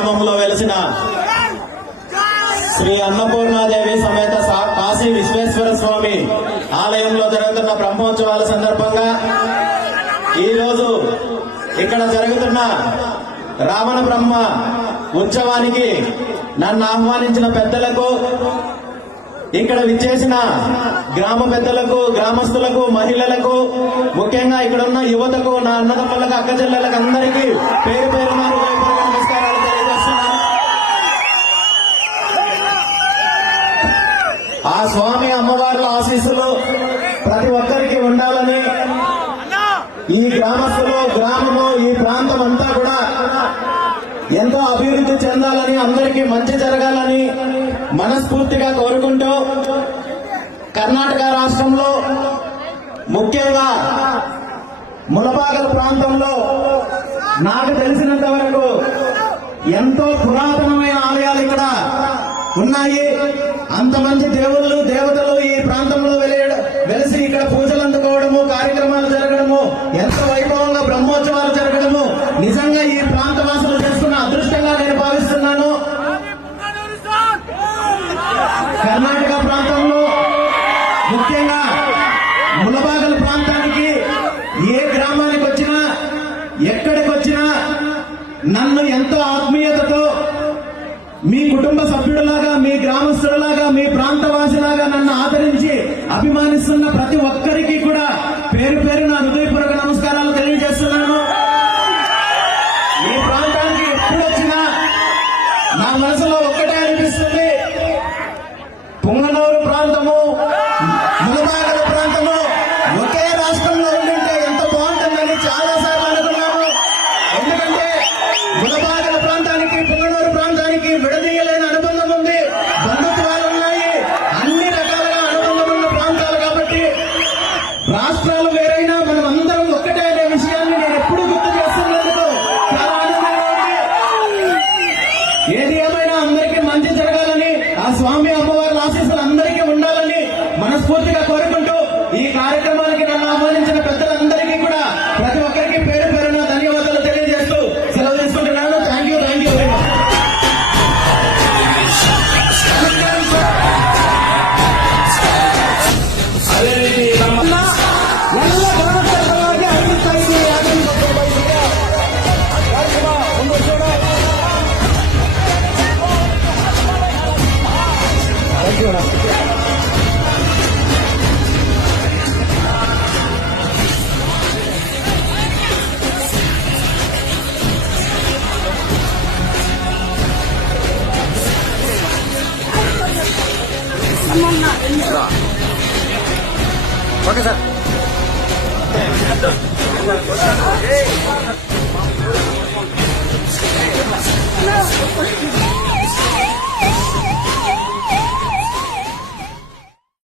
వెలిసిన శ్రీ అన్నపూర్ణాదేవి సమేత కాశీ విశ్వేశ్వర స్వామి ఆలయంలో జరుగుతున్న బ్రహ్మోత్సవాల సందర్భంగా ఈరోజు ఇక్కడ జరుగుతున్న రావణ బ్రహ్మ ఉత్సవానికి నన్ను ఆహ్వానించిన పెద్దలకు ఇక్కడ విచ్చేసిన గ్రామ పెద్దలకు గ్రామస్తులకు మహిళలకు ముఖ్యంగా ఇక్కడ ఉన్న యువతకు నా అన్నదమ్ములకు అక్కచెల్లెలకు అందరికీ పేరు పేరు నమస్కారాలు తెలియజేస్తున్నాను ఆ స్వామి అమ్మవారి ఆశీస్సులు ప్రతి ఒక్కరికి ఉండాలని ఈ గ్రామస్తులు గ్రామము ఈ ప్రాంతం అంతా కూడా ఎంతో అభివృద్ధి చెందాలని అందరికీ మంచి జరగాలని మనస్ఫూర్తిగా కోరుకుంటూ కర్ణాటక రాష్ట్రంలో ముఖ్యంగా మునపాగల ప్రాంతంలో నాకు తెలిసినంత వరకు ఎంతో పురాతనమైన ఆలయాలు ఇక్కడ ఉన్నాయి. అంత మంచి దేవుళ్ళు దేవతలు మీ కుటుంబ సభ్యుడిలాగా మీ గ్రామస్తుడిలాగా మీ ప్రాంతవాసిలాగా నన్ను ఆదరించి అభిమానిస్తున్న ప్రతి ఒక్కరికి కూడా పేరు పేరు నా రాష్ట్ర 是的。马克森。No, no, no.